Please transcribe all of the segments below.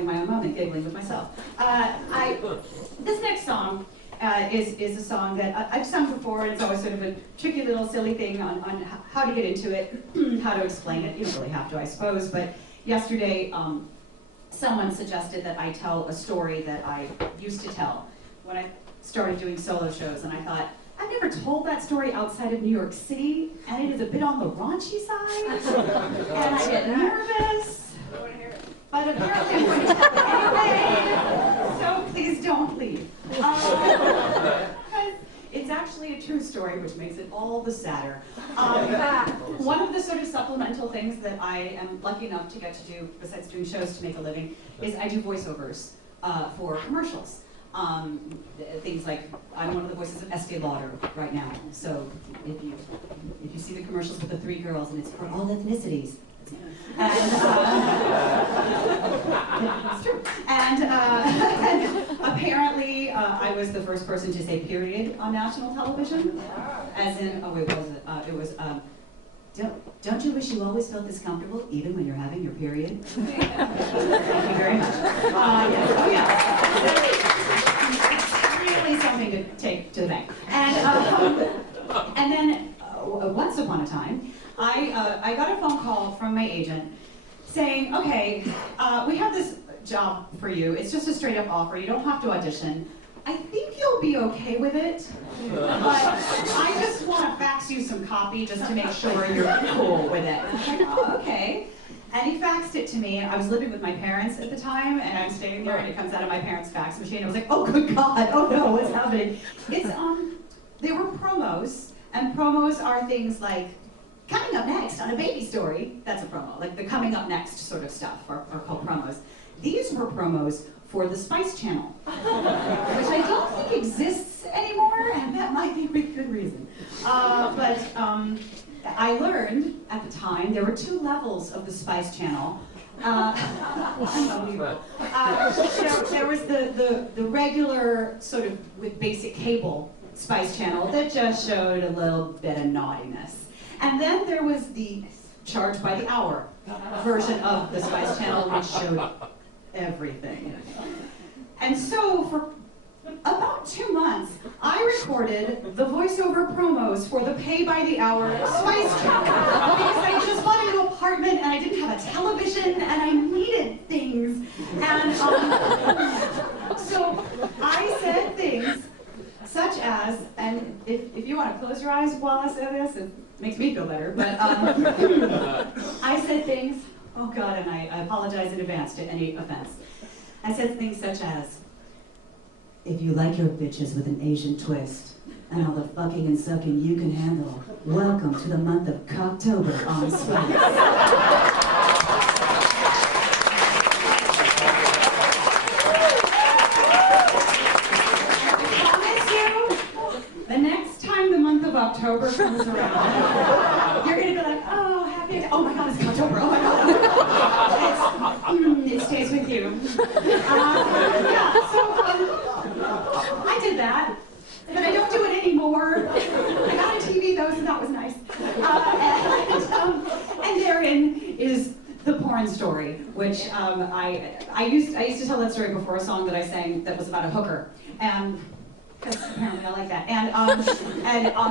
having my own moment, giggling with myself. This next song is a song that I've sung before, and it's always sort of a tricky little silly thing on how to get into it, how to explain it. You don't really have to, I suppose, but yesterday someone suggested that I tell a story that I used to tell when I started doing solo shows, and I thought, I've never told that story outside of New York City, and it is a bit on the raunchy side, and I get nervous, but apparently I'm going to tell it anyway, so please don't leave. It's actually a true story, which makes it all the sadder. One of the sort of supplemental things that I am lucky enough to get to do, besides doing shows to make a living, is I do voiceovers for commercials. Things like, I'm one of the voices of Estee Lauder right now, so if you see the commercials with the 3 girls, and it's for all ethnicities. And, it's true. And apparently, I was the first person to say period on national television, as in, oh wait, what was it? It was, don't you wish you always felt this comfortable, even when you're having your period? Thank you very much. Yes. Oh yeah. Really something to take to the bank. And then, once upon a time, I got a phone call from my agent saying, okay, we have this job for you. It's just a straight up offer. You don't have to audition. I think you'll be okay with it, but I just want to fax you some copy just to make sure you're cool with it. I was like, oh, okay. And he faxed it to me, and I was living with my parents at the time, and I'm standing there, and it comes out of my parents' fax machine. I was like, oh, good God, oh no, what's happening? It's, they were promos, and promos are things like, coming up next on A Baby Story, that's a promo, like the coming up next sort of stuff are called promos. These were promos for the Spice Channel, which I don't think exists anymore, and that might be with good reason. But I learned at the time there were 2 levels of the Spice Channel. Unbelievable. There was the regular sort of with basic cable Spice Channel that just showed a little bit of naughtiness. And then there was the charged by the hour version of the Spice Channel, which showed everything. And so for about 2 months, I recorded the voiceover promos for the pay-by-the-hour Spice Channel because I just bought a new apartment and I didn't have a television and I needed things. And so I said things such as, and if you want to close your eyes while I say this, it makes me feel better, but I said things, oh God, and I apologize in advance to any offense. I said things such as, if you like your bitches with an Asian twist, and all the fucking and sucking you can handle, welcome to the month of Cocktober on Spice. October comes around, you're going to be like, oh, happy, oh my God, it's October, oh my God. It stays with you. Yeah, so I did that, but I don't do it anymore. I got a TV though, so that was nice. And therein is the porn story, which I used to tell that story before a song that I sang that was about a hooker. And because apparently I like that. And on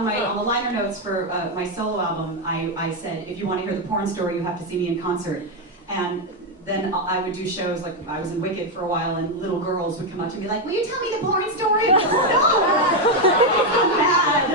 the liner notes for my solo album, I said, if you want to hear the porn story, you have to see me in concert. And then I would do shows, like I was in Wicked for a while, and little girls would come up to me like, will you tell me the porn story? No! I'm mad.